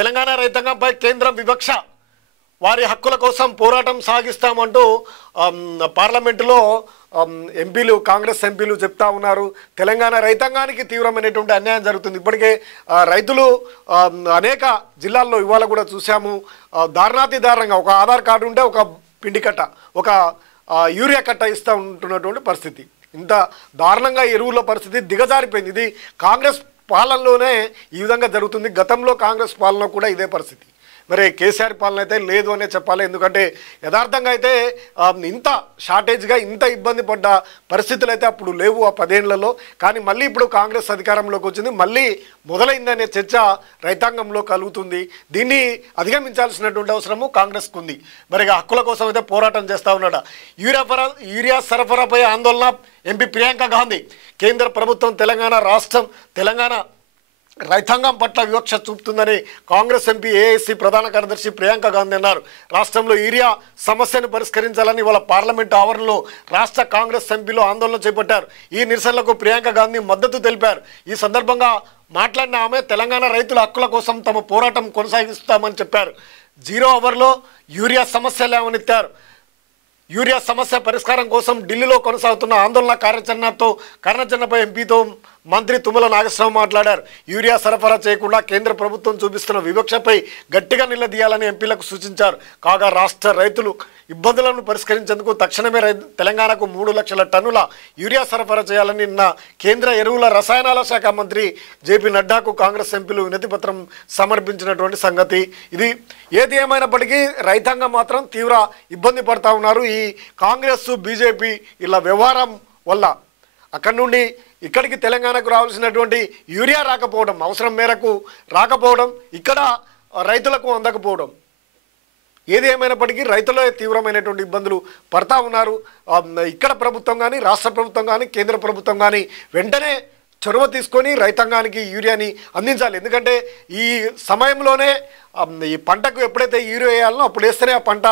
తెలంగాణ రైతాంగంపై కేంద్రం వివక్ష, వారి హక్కుల కోసం పోరాటం సాగిస్తామంటూ పార్లమెంటులో ఎంపీలు, కాంగ్రెస్ ఎంపీలు చెప్తా ఉన్నారు. తెలంగాణ రైతాంగానికి తీవ్రమైనటువంటి అన్యాయం జరుగుతుంది. ఇప్పటికే రైతులు అనేక జిల్లాల్లో ఇవాళ కూడా చూసాము, దారుణాతి దారుణంగా ఒక ఆధార్ కార్డు ఉంటే ఒక పిండి కట్ట, ఒక యూరియా కట్ట ఇస్తూ ఉంటున్నటువంటి పరిస్థితి. ఇంత దారుణంగా ఎరువుల పరిస్థితి దిగజారిపోయింది. ఇది కాంగ్రెస్ పాలనలోనే ఈ విధంగా జరుగుతుంది. గతంలో కాంగ్రెస్ పాలన కూడా ఇదే పరిస్థితి. మరి కేసీఆర్ పాలన అయితే లేదు అనే చెప్పాలి. ఎందుకంటే యథార్థంగా అయితే ఇంత షార్టేజ్గా ఇంత ఇబ్బంది పడ్డ పరిస్థితులు అయితే అప్పుడు లేవు ఆ 10 ఏళ్లలో. కానీ మళ్ళీ ఇప్పుడు కాంగ్రెస్ అధికారంలోకి వచ్చింది, మళ్ళీ మొదలైందనే చర్చ రైతాంగంలో కలుగుతుంది. దీన్ని అధిగమించాల్సినటువంటి అవసరము కాంగ్రెస్కు ఉంది. మరి హక్కుల కోసం అయితే పోరాటం చేస్తూ ఉన్నాడు. యూరియా సరఫరాపై ఆందోళన ఎంపీ ప్రియాంక గాంధీ. కేంద్ర ప్రభుత్వం తెలంగాణ రైతాంగం పట్ల వివక్ష చూపుతుందని కాంగ్రెస్ ఎంపీ ఏఐసీ ప్రధాన కార్యదర్శి ప్రియాంక గాంధీ అన్నారు. రాష్ట్రంలో యూరియా సమస్యను పరిష్కరించాలని వాళ్ళ పార్లమెంటు ఆవరణలో రాష్ట్ర కాంగ్రెస్ ఎంపీలు ఆందోళన చేపట్టారు. ఈ నిరసనలకు ప్రియాంక గాంధీ మద్దతు తెలిపారు. ఈ సందర్భంగా మాట్లాడిన ఆమె తెలంగాణ రైతుల హక్కుల కోసం తమ పోరాటం కొనసాగిస్తామని చెప్పారు. 0 అవర్లో యూరియా సమస్య లేవనెత్తారు. యూరియా సమస్య పరిష్కారం కోసం ఢిల్లీలో కొనసాగుతున్న ఆందోళన కార్యాచరణపై ఎంపీతో మంత్రి తుమ్మల నాగేశ్వరరావు మాట్లాడారు. యూరియా సరఫరా చేయకుండా కేంద్ర ప్రభుత్వం చూపిస్తున్న వివక్షపై గట్టిగా నిలదీయాలని ఎంపీలకు సూచించారు. కాగా రాష్ట్ర రైతులు ఇబ్బందులను పరిష్కరించేందుకు తక్షణమే తెలంగాణకు 3 లక్షల టన్నుల యూరియా సరఫరా చేయాలని నిన్న కేంద్ర ఎరువుల రసాయనాల శాఖ మంత్రి జేపీ నడ్డాకు కాంగ్రెస్ ఎంపీలు వినతిపత్రం సమర్పించినటువంటి సంగతి. ఇది ఏది ఏమైనప్పటికీ రైతాంగం మాత్రం తీవ్ర ఇబ్బంది పడతా ఉన్నారు. ఈ కాంగ్రెస్ బీజేపీ ఇలా వ్యవహారం వల్ల అక్కడి నుండి ఇక్కడికి తెలంగాణకు రావాల్సినటువంటి యూరియా రాకపోవడం, అవసరం మేరకు రాకపోవడం, ఇక్కడ రైతులకు అందకపోవడం, ఏది ఏమైనప్పటికీ రైతులే తీవ్రమైనటువంటి ఇబ్బందులు పడతా ఉన్నారు. ఇక్కడ ప్రభుత్వం కానీ, రాష్ట్ర ప్రభుత్వం కానీ, కేంద్ర ప్రభుత్వం కానీ వెంటనే చొరవ తీసుకొని రైతాంగానికి యూరియాని అందించాలి. ఎందుకంటే ఈ సమయంలోనే ఈ పంటకు ఎప్పుడైతే యూరియా వేయాలనో అప్పుడు వేస్తేనే ఆ పంట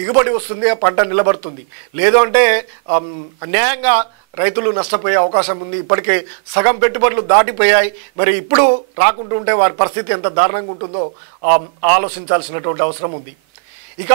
దిగుబడి వస్తుంది, ఆ పంట నిలబడుతుంది. లేదు అంటే అన్యాయంగా రైతులు నష్టపోయే అవకాశం ఉంది. ఇప్పటికే సగం పెట్టుబడులు దాటిపోయాయి. మరి ఇప్పుడు రాకుంటుంటే వారి పరిస్థితి ఎంత దారుణంగా ఉంటుందో ఆలోచించాల్సినటువంటి అవసరం ఉంది. ఇక